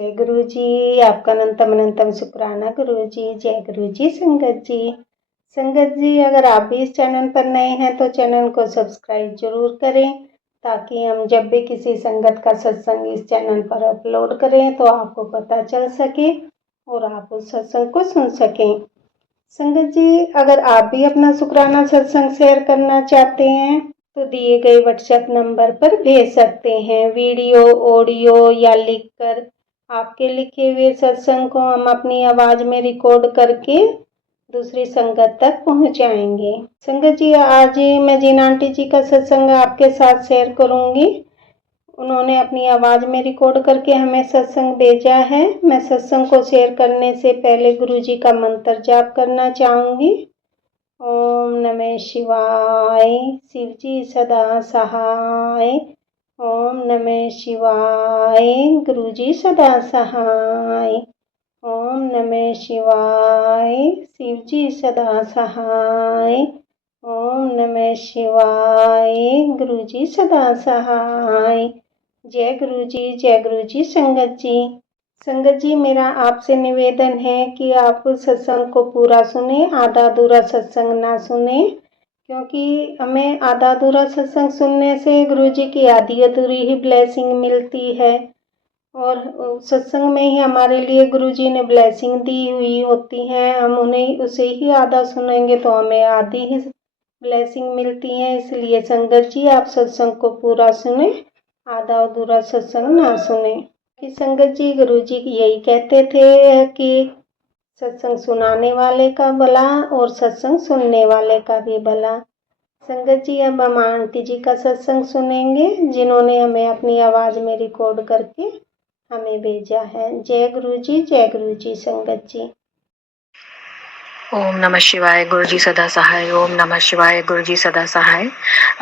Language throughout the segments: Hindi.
जय गुरु जी। आपका अनंतम अनंतम शुक्राना गुरु जी। जय गुरु जी। संगत जी, अगर आप भी इस चैनल पर नए हैं तो चैनल को सब्सक्राइब जरूर करें, ताकि हम जब भी किसी संगत का सत्संग इस चैनल पर अपलोड करें तो आपको पता चल सके और आप उस सत्संग को सुन सकें। संगत जी, अगर आप भी अपना शुक्राना सत्संग शेयर करना चाहते हैं तो दिए गए व्हाट्सएप नंबर पर भेज सकते हैं। वीडियो, ऑडियो या लिखकर आपके लिखे हुए सत्संग को हम अपनी आवाज में रिकॉर्ड करके दूसरी संगत तक पहुंचाएंगे। संगत जी, आज मैं जीना आंटी जी का सत्संग आपके साथ शेयर करूंगी। उन्होंने अपनी आवाज में रिकॉर्ड करके हमें सत्संग भेजा है। मैं सत्संग को शेयर करने से पहले गुरु जी का मंत्र जाप करना चाहूंगी। ओम नमः शिवाय, शिव जी सदा सहाय। ओम नमः शिवाय, गुरु जी सदा सहाय। ओम नमः शिवाय, शिव जी सदा सहाय। ओम नमः शिवाय, गुरु जी सदा सहाय। जय गुरु जी। जय गुरु जी। संगत जी, मेरा आपसे निवेदन है कि आप सत्संग को पूरा सुने, आधा अधूरा सत्संग ना सुने, क्योंकि हमें आधा अधूरा सत्संग सुनने से गुरु जी की आधी अधूरी ही ब्लेसिंग मिलती है, और सत्संग में ही हमारे लिए गुरु जी ने ब्लेसिंग दी हुई होती है। हम उन्हें उसे ही आधा सुनेंगे तो हमें आधी ही ब्लेसिंग मिलती है। इसलिए संगत जी, आप सत्संग को पूरा सुने, आधा अधूरा सत्संग ना सुने। कि संगत जी, गुरु जी यही कहते थे कि सत्संग सुनाने वाले का भला और सत्संग सुनने वाले का भी भला। संगत जी, अब हम आंटी जी का सत्संग सुनेंगे, जिन्होंने हमें अपनी आवाज में रिकॉर्ड करके हमें भेजा है। जय गुरु जी। जय गुरु जी। संगत जी, ओम नमः शिवाय, गुरु जी सदा सहाय। ओम नमः शिवाय, गुरु जी सदा सहाय।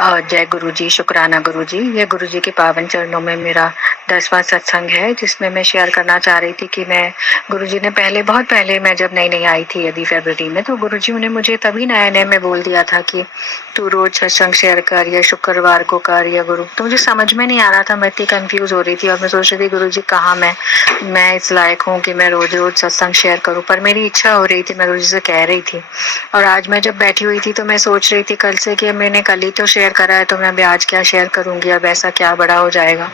जय गुरु जी। शुक्राना गुरु जी। ये गुरु जी के पावन चरणों में मेरा 10वां सत्संग है, जिसमें मैं शेयर करना चाह रही थी कि मैं गुरु जी ने बहुत पहले मैं जब नई आई थी यदि फरवरी में, तो गुरु जी ने मुझे तभी नए में बोल दिया था कि तू रोज सत्संग शेयर कर या शुक्रवार को कर या गुरु। तो मुझे समझ में नहीं आ रहा था, मैं इतनी कंफ्यूज हो रही थी और मैं सोच रही थी गुरु जी कहाँ मैं इस लायक हूँ कि मैं रोज रोज सत्संग शेयर करूँ, पर मेरी इच्छा हो रही थी, मैं गुरु जी से कह रही थी। और आज मैं जब बैठी हुई थी तो मैं सोच रही थी कल से कि मैंने कल ही तो शेयर करा है, तो मैं अभी आज क्या शेयर करूंगी, अब ऐसा क्या बड़ा हो जाएगा।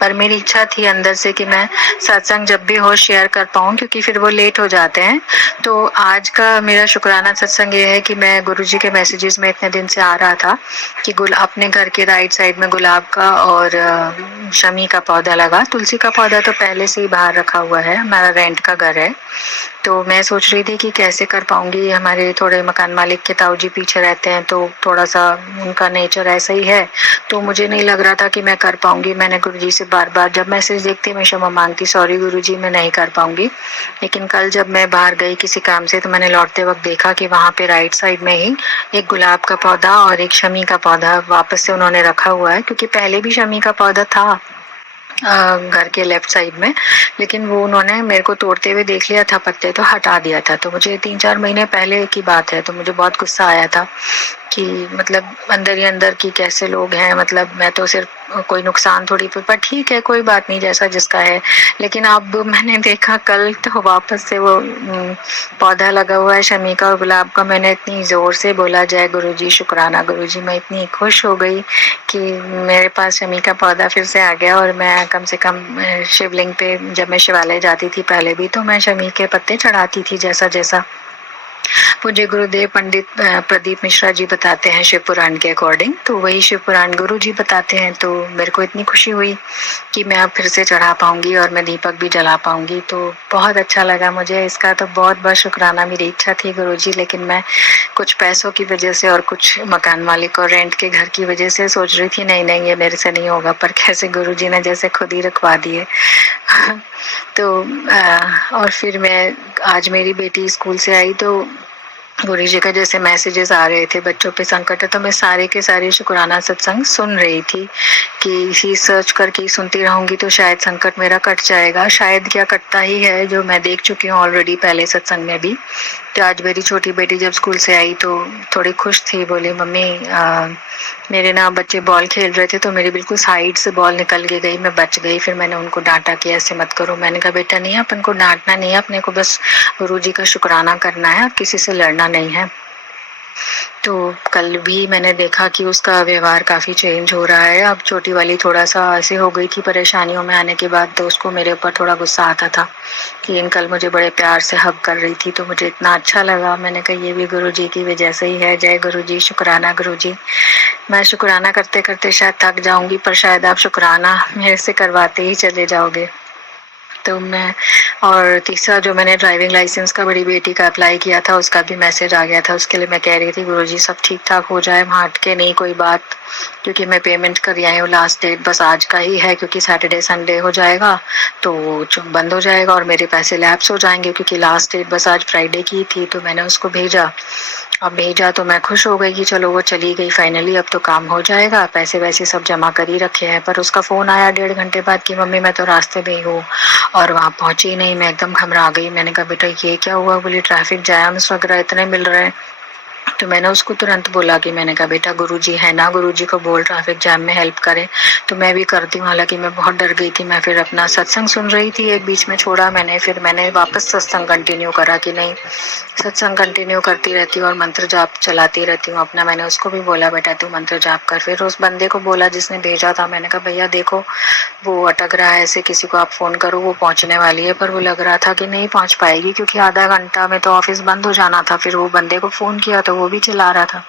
पर मेरी इच्छा थी अंदर से कि मैं सत्संग जब भी हो शेयर कर पाऊँ, क्योंकि फिर वो लेट हो जाते हैं। तो आज का मेरा शुक्राना सत्संग ये है कि मैं गुरुजी के मैसेजेस में इतने दिन से आ रहा था कि अपने घर के राइट साइड में गुलाब का और शमी का पौधा लगा। तुलसी का पौधा तो पहले से ही बाहर रखा हुआ है, हमारा रेंट का घर है। तो मैं सोच रही थी कि कैसे कर पाऊंगी। हमारे थोड़े मकान मालिक के ताऊ जी पीछे रहते हैं, तो थोड़ा सा उनका नेचर ऐसा ही है, तो मुझे नहीं लग रहा था कि मैं कर पाऊंगी। मैंने गुरुजी से बार बार जब मैसेज देखती मैं क्षमा मांगती, सॉरी गुरुजी मैं नहीं कर पाऊंगी। लेकिन कल जब मैं बाहर गई किसी काम से, तो मैंने लौटते वक्त देखा कि वहाँ पे राइट साइड में ही एक गुलाब का पौधा और एक शमी का पौधा वापस से उन्होंने रखा हुआ है, क्योंकि पहले भी शमी का पौधा था घर के लेफ्ट साइड में, लेकिन वो उन्होंने मेरे को तोड़ते हुए देख लिया था, पत्ते तो हटा दिया था। तो मुझे 3-4 महीने पहले की बात है, तो मुझे बहुत गुस्सा आया था कि मतलब अंदर ही अंदर की कैसे लोग हैं, मतलब मैं तो सिर्फ कोई नुकसान थोड़ी, पर ठीक है कोई बात नहीं, जैसा जिसका है। लेकिन अब मैंने देखा कल तो वापस से वो पौधा लगा हुआ है शमी का और गुलाब का। मैंने इतनी जोर से बोला जय गुरुजी, शुक्राना गुरुजी। मैं इतनी खुश हो गई कि मेरे पास शमी का पौधा फिर से आ गया। और मैं कम से कम शिवलिंग पे जब मैं शिवालय जाती थी पहले भी, तो मैं शमी के पत्ते चढ़ाती थी जैसा जैसा पूज्य गुरुदेव पंडित प्रदीप मिश्रा जी बताते हैं शिव पुराण के अकॉर्डिंग, तो वही शिव पुराण गुरु जी बताते हैं। तो मेरे को इतनी खुशी हुई कि मैं अब फिर से चढ़ा पाऊंगी और मैं दीपक भी जला पाऊंगी, तो बहुत अच्छा लगा मुझे। इसका तो बहुत बहुत शुक्राना। मेरी इच्छा थी गुरु जी, लेकिन मैं कुछ पैसों की वजह से और कुछ मकान मालिक और रेंट के घर की वजह से सोच रही थी नहीं ये मेरे से नहीं होगा, पर कैसे गुरु जी ने जैसे खुद ही रखवा दिए। तो और फिर मैं आज मेरी बेटी स्कूल से आई तो गुरु जी का जैसे मैसेजेस आ रहे थे बच्चों पे संकट है, तो मैं सारे के सारे शुक्राना सत्संग सुन रही थी कि इसी सर्च करके सुनती रहूंगी तो शायद संकट मेरा कट जाएगा। शायद क्या कटता ही है, जो मैं देख चुकी हूँ ऑलरेडी पहले सत्संग में भी। तो आज मेरी छोटी बेटी जब स्कूल से आई तो थोड़ी खुश थी, बोली मम्मी मेरे ना बच्चे बॉल खेल रहे थे तो मेरी बिल्कुल साइड से बॉल निकल के गई, मैं बच गई। फिर मैंने उनको डांटा कि ऐसे मत करो। मैंने कहा बेटा नहीं, अपन को डांटना नहीं है, अपने को बस गुरुजी का शुक्राना करना है और किसी से लड़ना नहीं है। तो कल भी मैंने देखा कि उसका व्यवहार काफ़ी चेंज हो रहा है। अब छोटी वाली थोड़ा सा ऐसे हो गई थी परेशानियों में आने के बाद, तो उसको मेरे ऊपर थोड़ा गुस्सा आता था कि इन कल मुझे बड़े प्यार से हग कर रही थी, तो मुझे इतना अच्छा लगा। मैंने कहा ये भी गुरुजी की वजह से ही है। जय गुरुजी, शुक्राना गुरुजी। मैं शुक्राना करते करते शायद थक जाऊंगी, पर शायद आप शुक्राना मेरे से करवाते ही चले जाओगे। तो मैं, और तीसरा जो मैंने ड्राइविंग लाइसेंस का बड़ी बेटी का अप्लाई किया था, उसका भी मैसेज आ गया था। उसके लिए मैं कह रही थी गुरुजी सब ठीक ठाक हो जाए, हट के नहीं कोई बात, क्योंकि मैं पेमेंट कर आई हूँ। लास्ट डेट बस आज का ही है, क्योंकि सैटरडे संडे हो जाएगा तो बंद हो जाएगा और मेरे पैसे लैप्स हो जाएंगे, क्योंकि लास्ट डेट बस आज फ्राइडे की थी। तो मैंने उसको भेजा, अब भेजा तो मैं खुश हो गई कि चलो वो चली गई फाइनली, अब तो काम हो जाएगा, पैसे वैसे सब जमा कर ही रखे हैं। पर उसका फ़ोन आया 1.5 घंटे बाद कि मम्मी मैं तो रास्ते में ही हूँ और वहाँ पहुँची नहीं। मैं एकदम घबरा गई। मैंने कहा बेटा ये क्या हुआ? बोली ट्रैफिक जैम्स वगैरह इतने मिल रहे हैं। तो मैंने उसको तुरंत बोला कि मैंने कहा बेटा गुरुजी है ना, गुरुजी को बोल ट्रैफिक जैम में हेल्प करें। तो मैं भी करती हूँ, हालांकि मैं बहुत डर गई थी। मैं फिर अपना सत्संग सुन रही थी, एक बीच में छोड़ा मैंने, फिर मैंने वापस सत्संग कंटिन्यू करा कि नहीं सत्संग कंटिन्यू करती रहती हूँ और मंत्र जाप चलाती रहती हूँ अपना। मैंने उसको भी बोला बेटा तू मंत्र जाप कर। फिर उस बंदे को बोला जिसने भेजा था, मैंने कहा भैया देखो वो अटक रहा है, ऐसे किसी को आप फ़ोन करो, वो पहुँचने वाली है। पर वो लग रहा था कि नहीं पहुँच पाएगी, क्योंकि आधा घंटा में तो ऑफिस बंद हो जाना था। फिर वो बंदे को फ़ोन किया तो वो भी चिल्ला रहा था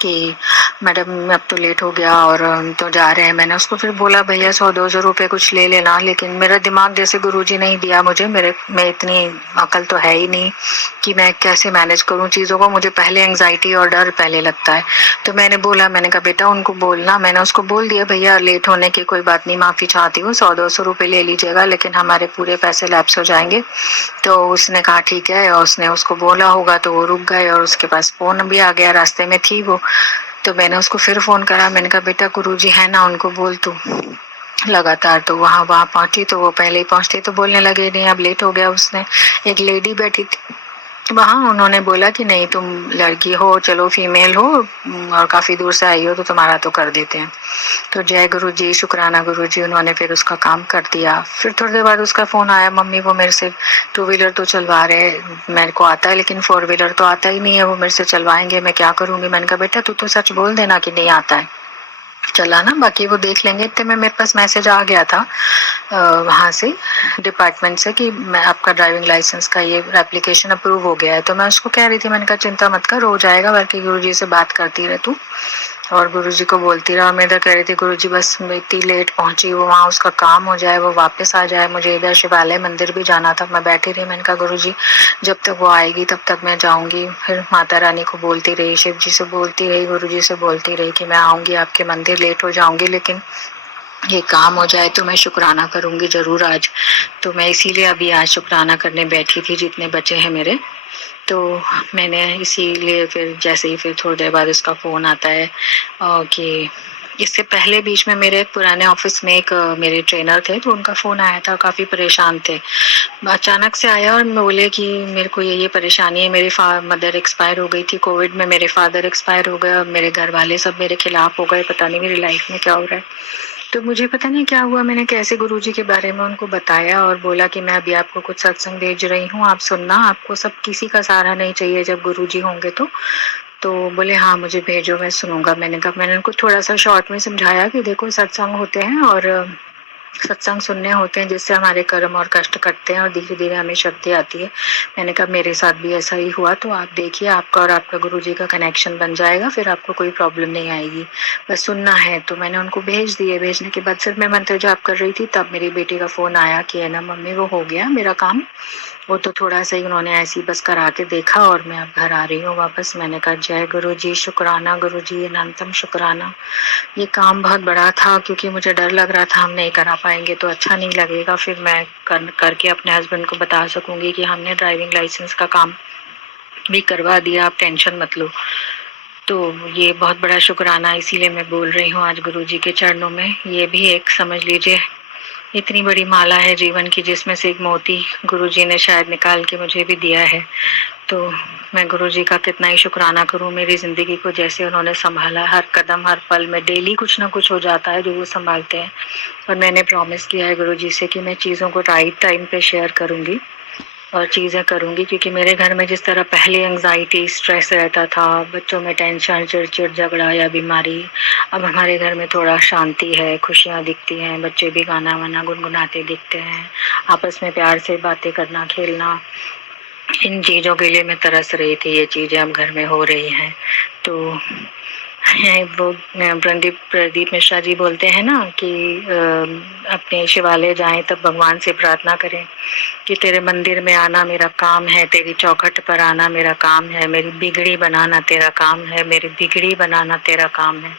कि मैडम अब तो लेट हो गया और हम तो जा रहे हैं। मैंने उसको फिर बोला भैया 100-200 रुपये कुछ ले लेना, लेकिन मेरा दिमाग जैसे गुरुजी नहीं दिया मुझे, मैं इतनी अकल तो है ही नहीं कि मैं कैसे मैनेज करूं चीज़ों को। मुझे पहले एंग्जाइटी और डर पहले लगता है। तो मैंने बोला, मैंने कहा बेटा उनको बोलना, मैंने उसको बोल दिया भैया लेट होने की कोई बात नहीं, माफ़ी चाहती हूँ, 100-200 रुपये ले लीजिएगा, लेकिन हमारे पूरे पैसे लैप्स हो जाएंगे। तो उसने कहा ठीक है, और उसने उसको बोला होगा तो वो रुक गए और उसके पास फ़ोन भी आ गया, रास्ते में थी वो। तो मैंने उसको फिर फ़ोन करा, मैंने कहा बेटा गुरुजी है ना, उनको बोल तू लगातार। तो वहाँ पहुँची तो वो पहले ही पहुँचती तो बोलने लगे नहीं अब लेट हो गया। उसने एक लेडी बैठी थी वहाँ, उन्होंने बोला कि नहीं तुम लड़की हो, चलो फीमेल हो और काफ़ी दूर से आई हो तो तुम्हारा तो कर देते हैं। तो जय गुरुजी, शुक्राना गुरुजी, उन्होंने फिर उसका काम कर दिया। फिर थोड़ी देर बाद उसका फ़ोन आया, मम्मी वो मेरे से 2 व्हीलर तो चलवा रहे, मेरे को आता है लेकिन 4 व्हीलर तो आता ही नहीं है, वो मेरे से चलवाएंगे, मैं क्या करूँगी। मैंने कहा बेटा तू तो सच बोल देना कि नहीं आता है, चलाना, बाकी वो देख लेंगे। इतने में मेरे पास मैसेज आ गया था वहाँ से डिपार्टमेंट से कि मैं आपका ड्राइविंग लाइसेंस का ये एप्लीकेशन अप्रूव हो गया है। तो मैं उसको कह रही थी, मैंने कहा चिंता मत कर, हो जाएगा, बल्कि गुरुजी से बात करती रह तू और गुरुजी को बोलती रहा। मैं इधर कह रही थी गुरुजी बस मैं इतनी लेट पहुंची, वो वहाँ उसका काम हो जाए, वो वापस आ जाए, मुझे इधर शिवालय मंदिर भी जाना था। मैं बैठी रही, मैंने कहा गुरुजी जब तक वो आएगी तब तक मैं जाऊंगी। फिर माता रानी को बोलती रही, शिव जी से बोलती रही, गुरुजी से बोलती रही कि मैं आऊंगी आपके मंदिर, लेट हो जाऊंगी लेकिन ये काम हो जाए तो मैं शुक्राना करूंगी जरूर आज। तो मैं इसीलिए अभी आज शुक्राना करने बैठी थी जितने बचे हैं मेरे। तो मैंने इसीलिए फिर जैसे ही फिर थोड़ी देर बाद उसका फ़ोन आता है कि इससे पहले बीच में मेरे पुराने ऑफिस में एक मेरे ट्रेनर थे, तो उनका फ़ोन आया था, काफ़ी परेशान थे। अचानक से आया और बोले कि मेरे को ये परेशानी है, मेरी मदर एक्सपायर हो गई थी कोविड में, मेरे फादर एक्सपायर हो गए, मेरे घर वाले सब मेरे खिलाफ हो गए, पता नहीं मेरी लाइफ में क्या हो रहा है। तो मुझे पता नहीं क्या हुआ, मैंने कैसे गुरुजी के बारे में उनको बताया और बोला कि मैं अभी आपको कुछ सत्संग भेज रही हूँ, आप सुनना, आपको सब किसी का सहारा नहीं चाहिए जब गुरुजी होंगे तो बोले हाँ मुझे भेजो मैं सुनूंगा। मैंने कहा, मैंने उनको थोड़ा सा शॉर्ट में समझाया कि देखो सत्संग होते हैं और सत्संग सुनने होते हैं जिससे हमारे कर्म और कष्ट कटते हैं और धीरे धीरे हमें शक्ति आती है। मैंने कहा मेरे साथ भी ऐसा ही हुआ, तो आप देखिए आपका और आपका गुरुजी का कनेक्शन बन जाएगा, फिर आपको कोई प्रॉब्लम नहीं आएगी, बस सुनना है। तो मैंने उनको भेज दिए। भेजने के बाद फिर मैं मंत्र जाप कर रही थी, तब मेरी बेटी का फ़ोन आया कि है ना मम्मी वो हो गया मेरा काम, वो तो थोड़ा सा ही उन्होंने ऐसी बस करा के देखा और मैं अब घर आ रही हूँ वापस। मैंने कहा जय गुरुजी, शुक्राना गुरुजी, अनंतम शुक्राना। ये काम बहुत बड़ा था क्योंकि मुझे डर लग रहा था हम नहीं करा पाएंगे तो अच्छा नहीं लगेगा, फिर मैं करके अपने हस्बैंड को बता सकूंगी कि हमने ड्राइविंग लाइसेंस का काम भी करवा दिया, आप टेंशन मत लो। तो ये बहुत बड़ा शुक्राना इसीलिए मैं बोल रही हूँ आज गुरुजी के चरणों में। ये भी एक समझ लीजिए इतनी बड़ी माला है जीवन की, जिसमें से एक मोती गुरुजी ने शायद निकाल के मुझे भी दिया है। तो मैं गुरुजी का कितना ही शुक्राना करूं, मेरी ज़िंदगी को जैसे उन्होंने संभाला, हर कदम हर पल में डेली कुछ ना कुछ हो जाता है जो वो संभालते हैं। और मैंने प्रॉमिस किया है गुरुजी से कि मैं चीज़ों को राइट टाइम पे शेयर करूंगी और चीज़ें करूंगी, क्योंकि मेरे घर में जिस तरह पहले एंग्जाइटी स्ट्रेस रहता था, बच्चों में टेंशन, चिड़चिड़, झगड़ा या बीमारी, अब हमारे घर में थोड़ा शांति है, खुशियाँ दिखती हैं, बच्चे भी गाना वाना गुनगुनाते दिखते हैं, आपस में प्यार से बातें करना, खेलना, इन चीज़ों के लिए मैं तरस रही थी। ये चीज़ें अब घर में हो रही हैं। तो वो प्रदीप मिश्रा जी बोलते हैं ना कि अपने शिवालय जाएं तब भगवान से प्रार्थना करें कि तेरे मंदिर में आना मेरा काम है, तेरी चौखट पर आना मेरा काम है, मेरी बिगड़ी बनाना तेरा काम है, मेरी बिगड़ी बनाना तेरा काम है।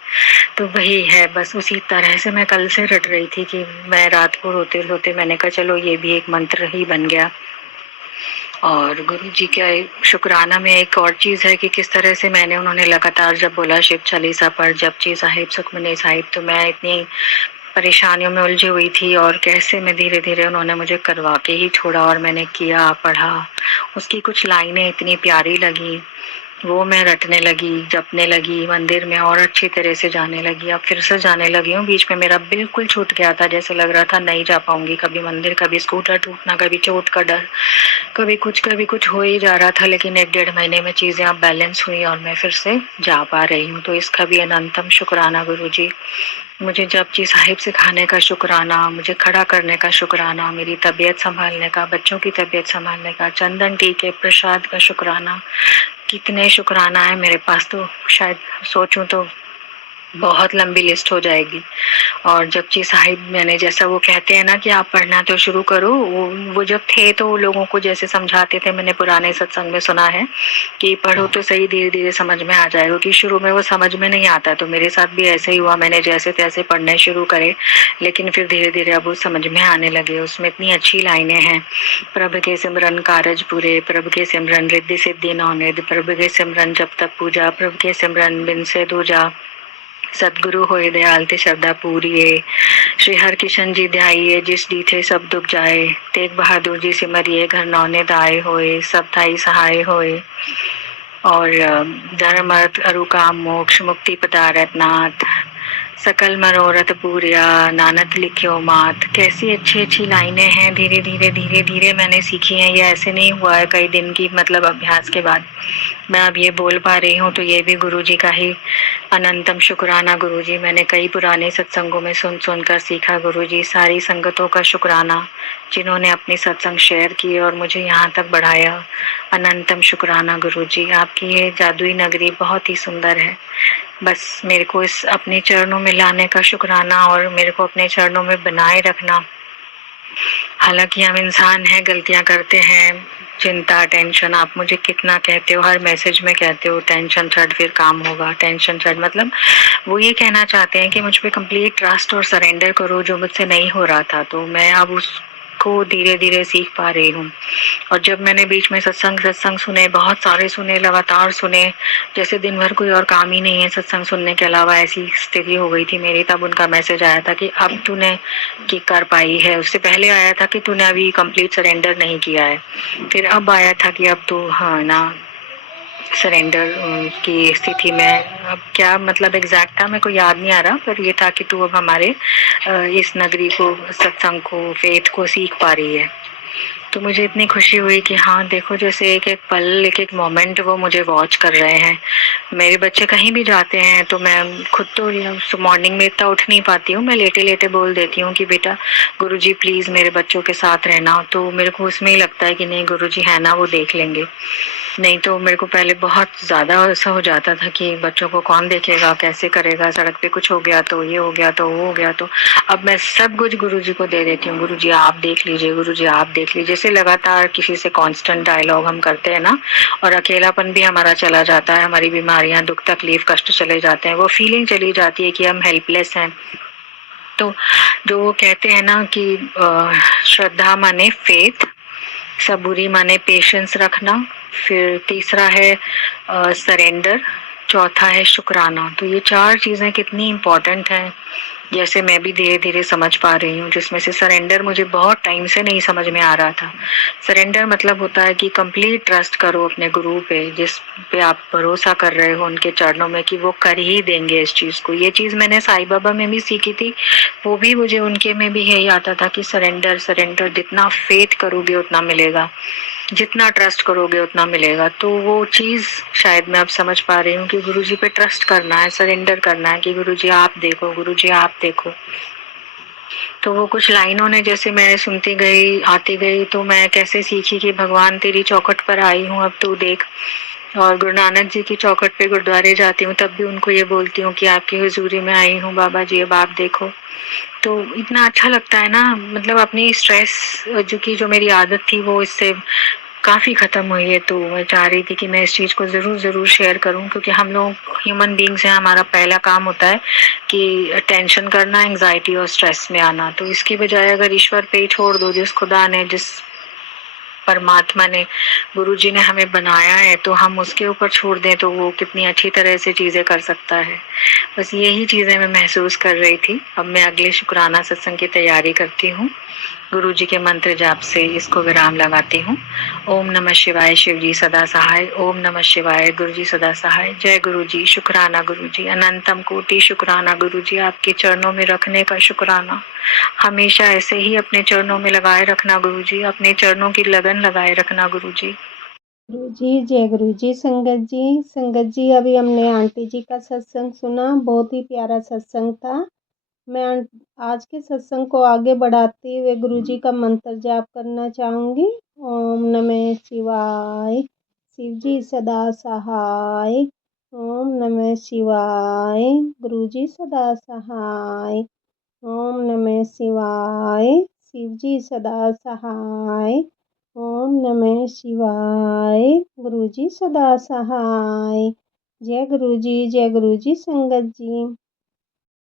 तो वही है, बस उसी तरह से मैं कल से रट रही थी कि मैं रात को रोते रोते मैंने कहा चलो ये भी एक मंत्र ही बन गया। और गुरु जी का शुक्राना में एक और चीज़ है कि किस तरह से मैंने, उन्होंने लगातार जब बोला शिव चालीसा पढ़, जपजी साहिब, सुखमनी साहिब, तो मैं इतनी परेशानियों में उलझी हुई थी और कैसे मैं धीरे धीरे उन्होंने मुझे करवा के ही छोड़ा और मैंने किया, पढ़ा। उसकी कुछ लाइनें इतनी प्यारी लगी, वो मैं रटने लगी, जपने लगी, मंदिर में और अच्छी तरह से जाने लगी। अब फिर से जाने लगी हूँ। बीच में मेरा बिल्कुल छूट गया था, जैसे लग रहा था नहीं जा पाऊंगी, कभी मंदिर, कभी स्कूटर टूटना, कभी चोट का डर, कभी कुछ हो ही जा रहा था। लेकिन 1-1.5 महीने में चीज़ें अब बैलेंस हुई और मैं फिर से जा पा रही हूँ। तो इसका भी अनंतम शुक्राना गुरुजी। मुझे जपजी साहिब सिखाने का शुक्राना, मुझे खड़ा करने का शुक्राना, मेरी तबीयत संभालने का, बच्चों की तबीयत संभालने का, चंदन टीके प्रसाद का शुक्राना। कितने शुक्राना है मेरे पास, तो शायद सोचूं तो बहुत लंबी लिस्ट हो जाएगी। और जपजी साहिब, मैंने जैसा वो कहते हैं ना कि आप पढ़ना तो शुरू करो, वो जब थे तो वो लोगों को जैसे समझाते थे, मैंने पुराने सत्संग में सुना है कि पढ़ो तो सही, धीरे धीरे समझ में आ जाएगा, कि शुरू में वो समझ में नहीं आता। तो मेरे साथ भी ऐसे ही हुआ, मैंने जैसे तैसे पढ़ने शुरू करे, लेकिन फिर धीरे धीरे अब वो समझ में आने लगे। उसमें इतनी अच्छी लाइनें हैं, प्रभु के सिमरन कारज पूरे, प्रभु के सिमरन रिद्धि सिद्धि नौनिध, प्रभु के सिमरन जब तक पूजा, प्रभु के सिमरन बिन से दूजा, सतगुरु होए दयाल ते श्रद्धा पूरिए, श्री हर किशन जी ध्याइए, जिस डीठे सब दुख जाए, तेग बहादुर जी सिमरिए, घर नौने दाए होए, सब थाई सहाय होए। और धर्म अर्थ अरु काम मोक्ष मुक्ति पदारथ नाथ, सकल मनोरथ पूरिया, नानक लिख्यो मात। कैसी अच्छी अच्छी लाइनें हैं, धीरे धीरे मैंने सीखी हैं। ये ऐसे नहीं हुआ है कई दिन की मतलब अभ्यास के बाद मैं अब ये बोल पा रही हूँ। तो ये भी गुरुजी का ही अनंतम शुक्राना गुरुजी। मैंने कई पुराने सत्संगों में सुन कर सीखा गुरुजी। सारी संगतों का शुक्राना जिन्होंने अपनी सत्संग शेयर किए और मुझे यहाँ तक बढ़ाया। अनंतम शुक्राना गुरुजी। आपकी ये जादुई नगरी बहुत ही सुंदर है। बस मेरे को इस अपने चरणों में लाने का शुक्राना और मेरे को अपने चरणों में बनाए रखना। हालांकि हम इंसान हैं, गलतियां करते हैं, चिंता, टेंशन, आप मुझे कितना कहते हो, हर मैसेज में कहते हो टेंशन थ्रेड फिर काम होगा। टेंशन थ्रेड मतलब वो ये कहना चाहते हैं कि मुझ पे कंप्लीट ट्रस्ट और सरेंडर करो, जो मुझसे नहीं हो रहा था। तो मैं अब उसको धीरे धीरे सीख पा रही हूँ। और जब मैंने बीच में सत्संग सुने, बहुत सारे सुने, लगातार सुने, जैसे दिन भर कोई और काम ही नहीं है सत्संग सुनने के अलावा, ऐसी स्थिति हो गई थी मेरी। तब उनका मैसेज आया था कि अब तूने की कर पाई है। उससे पहले आया था कि तूने अभी कंप्लीट सरेंडर नहीं किया है। फिर अब आया था कि अब तू हाँ ना सरेंडर की स्थिति में, अब क्या मतलब एग्जैक्ट था मेरे को याद नहीं आ रहा, पर ये था कि तू अब हमारे इस नगरी को, सत्संग को, फेथ को सीख पा रही है। तो मुझे इतनी खुशी हुई कि हाँ देखो, जैसे एक एक पल, एक एक मोमेंट वो मुझे वॉच कर रहे हैं। मेरे बच्चे कहीं भी जाते हैं तो मैं खुद तो मॉर्निंग में इतना उठ नहीं पाती हूँ, मैं लेटे लेटे बोल देती हूँ कि बेटा गुरुजी प्लीज़ मेरे बच्चों के साथ रहना। तो मेरे को उसमें ही लगता है कि नहीं गुरुजी है ना, वो देख लेंगे। नहीं तो मेरे को पहले बहुत ज़्यादा ऐसा हो जाता था कि बच्चों को कौन देखेगा, कैसे करेगा, सड़क पे कुछ हो गया तो ये हो गया तो वो हो गया। तो अब मैं सब कुछ गुरुजी को दे देती हूँ, गुरुजी आप देख लीजिए, गुरुजी आप देख लीजिए। जैसे लगातार किसी से कांस्टेंट डायलॉग हम करते हैं ना, और अकेलापन भी हमारा चला जाता है, हमारी बीमारियां, दुख, तकलीफ, कष्ट चले जाते हैं, वो फीलिंग चली जाती है कि हम हेल्पलेस हैं। तो जो वो कहते हैं ना कि श्रद्धा माने फेथ, सबूरी माने पेशेंस रखना, फिर तीसरा है सरेंडर, चौथा है शुक्राना। तो ये 4 चीज़ें कितनी इम्पोर्टेंट हैं, जैसे मैं भी धीरे धीरे समझ पा रही हूँ, जिसमें से सरेंडर मुझे बहुत टाइम से नहीं समझ में आ रहा था। सरेंडर मतलब होता है कि कंप्लीट ट्रस्ट करो अपने गुरु पे, जिस पे आप भरोसा कर रहे हो उनके चरणों में कि वो कर ही देंगे इस चीज को। ये चीज मैंने साईं बाबा में भी सीखी थी, वो भी मुझे उनके में भी यही आता था कि सरेंडर सरेंडर, जितना फेथ करोगे उतना मिलेगा, जितना ट्रस्ट करोगे उतना मिलेगा। तो वो चीज शायद मैं अब समझ पा रही हूँ कि गुरुजी पे ट्रस्ट करना है, सरेंडर करना है कि गुरुजी आप देखो, गुरुजी आप देखो। तो वो कुछ लाइनों ने जैसे मैं सुनती गई, आती गई, तो मैं कैसे सीखी कि भगवान तेरी चौखट पर आई हूँ, अब तू देख। और गुरु नानक जी की चौखट पे गुरुद्वारे जाती हूँ, तब भी उनको ये बोलती हूँ कि आपकी हुजूरी में आई हूँ बाबा जी, अब आप देखो। तो इतना अच्छा लगता है ना, मतलब अपनी स्ट्रेस जो मेरी आदत थी वो इससे काफ़ी ख़त्म हुई है। तो मैं चाह रही थी कि मैं इस चीज़ को ज़रूर शेयर करूं, क्योंकि हम लोग ह्यूमन बींग्स हैं, हमारा पहला काम होता है कि टेंशन करना, एंग्जाइटी और स्ट्रेस में आना। तो इसकी बजाय अगर ईश्वर पे ही छोड़ दो, जिस खुदा ने, जिस परमात्मा ने, गुरु जी ने हमें बनाया है, तो हम उसके ऊपर छोड़ दें तो वो कितनी अच्छी तरह से चीज़ें कर सकता है। बस यही चीज़ें मैं महसूस कर रही थी। अब मैं अगले शुक्राना सत्संग की तैयारी करती हूँ। गुरु जी के मंत्र जाप से इसको विराम लगाती हूँ। ओम नमः शिवाय, शिव जी सदा सहाय। ओम नमः शिवाय, गुरु जी सदा सहाय। जय गुरु जी, शुक्राना गुरु जी, अनंतम कोटि शुक्राना गुरु जी, आपके चरणों में रखने का शुक्राना। हमेशा ऐसे ही अपने चरणों में लगाए रखना गुरु जी, अपने चरणों की लगन लगाए रखना गुरु जी। गुरु जी, जय गुरु जी। संगत जी अभी हमने आंटी जी का सत्संग सुना, बहुत ही प्यारा सत्संग था। मैं आज के सत्संग को आगे बढ़ाते हुए गुरु जी का मंत्र जाप करना चाहूँगी। ओम नमः शिवाय, शिव जी सदा सहाय। ओम नमः शिवाय, गुरु जी सदा सहाय। ओम नमः शिवाय, शिव जी सदा सहाय। ओम नमः शिवाय, गुरु जी सदा सहाय। जय गुरु जी, जय गुरु जी। संगत जी